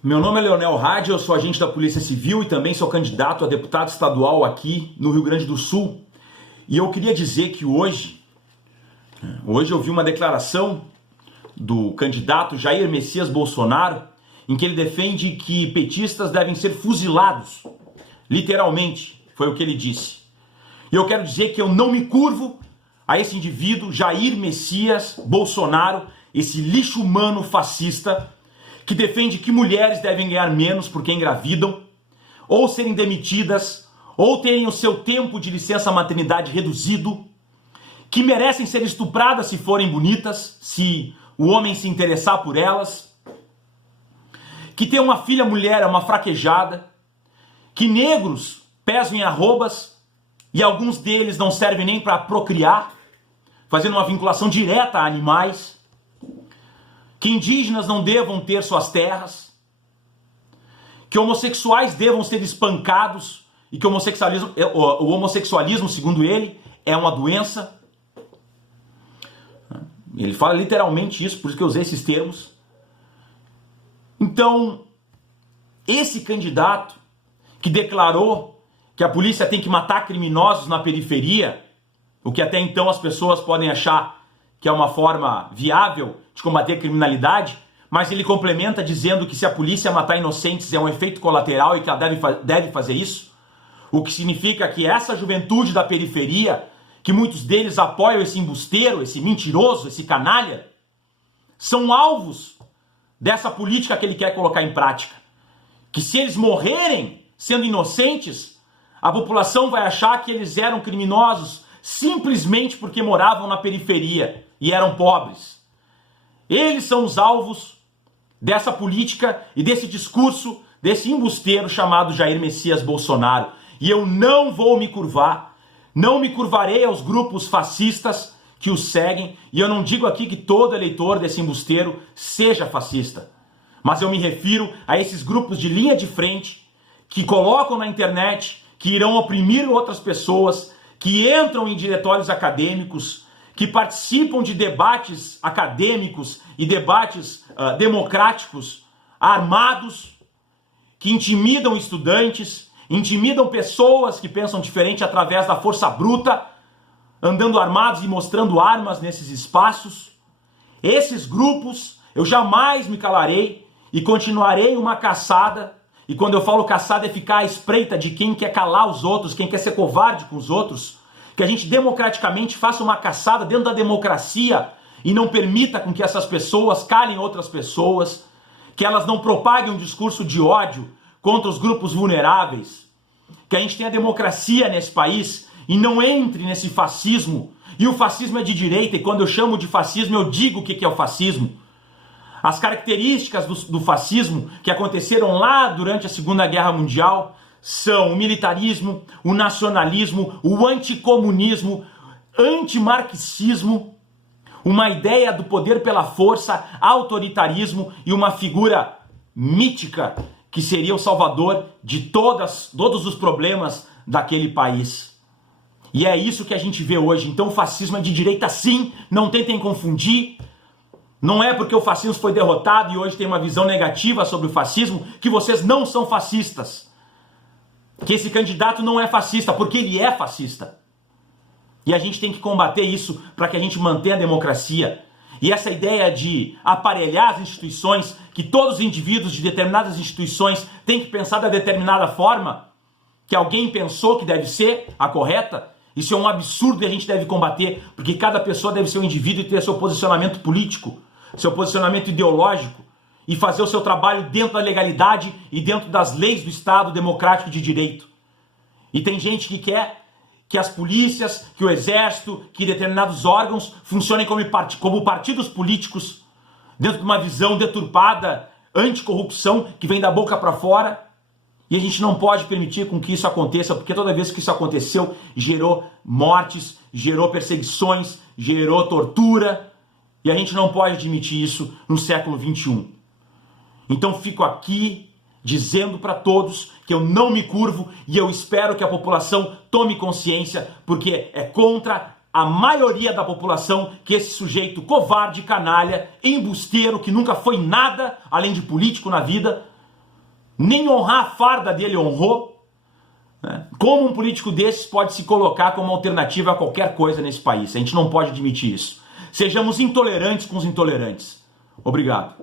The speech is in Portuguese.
Meu nome é Leonel Hadi, eu sou agente da Polícia Civil e também sou candidato a deputado estadual aqui no Rio Grande do Sul. E eu queria dizer que hoje eu vi uma declaração do candidato Jair Messias Bolsonaro, em que ele defende que petistas devem ser fuzilados. Literalmente, foi o que ele disse. E eu quero dizer que eu não me curvo a esse indivíduo, Jair Messias Bolsonaro, esse lixo humano fascista, que defende que mulheres devem ganhar menos porque engravidam, ou serem demitidas, ou terem o seu tempo de licença maternidade reduzido, que merecem ser estupradas se forem bonitas, se o homem se interessar por elas, que ter uma filha mulher é uma fraquejada, que negros pesam em arrobas e alguns deles não servem nem para procriar, fazendo uma vinculação direta a animais, que indígenas não devam ter suas terras, que homossexuais devam ser espancados e que o homossexualismo, segundo ele, é uma doença. Ele fala literalmente isso, por isso que eu usei esses termos. Então, esse candidato que declarou que a polícia tem que matar criminosos na periferia, o que até então as pessoas podem achar que é uma forma viável de combater a criminalidade, mas ele complementa dizendo que se a polícia matar inocentes é um efeito colateral e que ela deve fazer isso, o que significa que essa juventude da periferia, que muitos deles apoiam esse embusteiro, esse mentiroso, esse canalha, são alvos dessa política que ele quer colocar em prática. Que se eles morrerem sendo inocentes, a população vai achar que eles eram criminosos simplesmente porque moravam na periferia e eram pobres. Eles são os alvos dessa política e desse discurso, desse embusteiro chamado Jair Messias Bolsonaro. E eu não vou me curvar, não me curvarei aos grupos fascistas que os seguem, e eu não digo aqui que todo eleitor desse embusteiro seja fascista, mas eu me refiro a esses grupos de linha de frente que colocam na internet que irão oprimir outras pessoas, que entram em diretórios acadêmicos, que participam de debates acadêmicos e debates democráticos armados, que intimidam estudantes, intimidam pessoas que pensam diferente através da força bruta, andando armados e mostrando armas nesses espaços. Esses grupos eu jamais me calarei e continuarei uma caçada. E quando eu falo caçada é ficar à espreita de quem quer calar os outros, quem quer ser covarde com os outros, que a gente democraticamente faça uma caçada dentro da democracia e não permita com que essas pessoas calem outras pessoas, que elas não propaguem um discurso de ódio contra os grupos vulneráveis, que a gente tenha democracia nesse país e não entre nesse fascismo. E o fascismo é de direita, e quando eu chamo de fascismo eu digo o que é o fascismo. As características do fascismo que aconteceram lá durante a Segunda Guerra Mundial são o militarismo, o nacionalismo, o anticomunismo, antimarxismo, uma ideia do poder pela força, autoritarismo e uma figura mítica que seria o salvador de todos os problemas daquele país. E é isso que a gente vê hoje. Então o fascismo é de direita sim, não tentem confundir. Não é porque o fascismo foi derrotado e hoje tem uma visão negativa sobre o fascismo que vocês não são fascistas. Que esse candidato não é fascista, porque ele é fascista. E a gente tem que combater isso para que a gente mantenha a democracia. E essa ideia de aparelhar as instituições, que todos os indivíduos de determinadas instituições têm que pensar da determinada forma, que alguém pensou que deve ser a correta, isso é um absurdo e a gente deve combater, porque cada pessoa deve ser um indivíduo e ter seu posicionamento político, seu posicionamento ideológico, e fazer o seu trabalho dentro da legalidade e dentro das leis do Estado democrático de direito. E tem gente que quer que as polícias, que o exército, que determinados órgãos funcionem como partidos políticos, dentro de uma visão deturpada, anticorrupção, que vem da boca para fora. E a gente não pode permitir com que isso aconteça, porque toda vez que isso aconteceu, gerou mortes, gerou perseguições, gerou tortura, e a gente não pode admitir isso no século XXI. Então fico aqui dizendo para todos que eu não me curvo e eu espero que a população tome consciência, porque é contra a maioria da população que esse sujeito covarde, canalha, embusteiro, que nunca foi nada além de político na vida, Nem honrar a farda dele honrou. Né? Como um político desses pode se colocar como alternativa a qualquer coisa nesse país? A gente não pode admitir isso. Sejamos intolerantes com os intolerantes. Obrigado.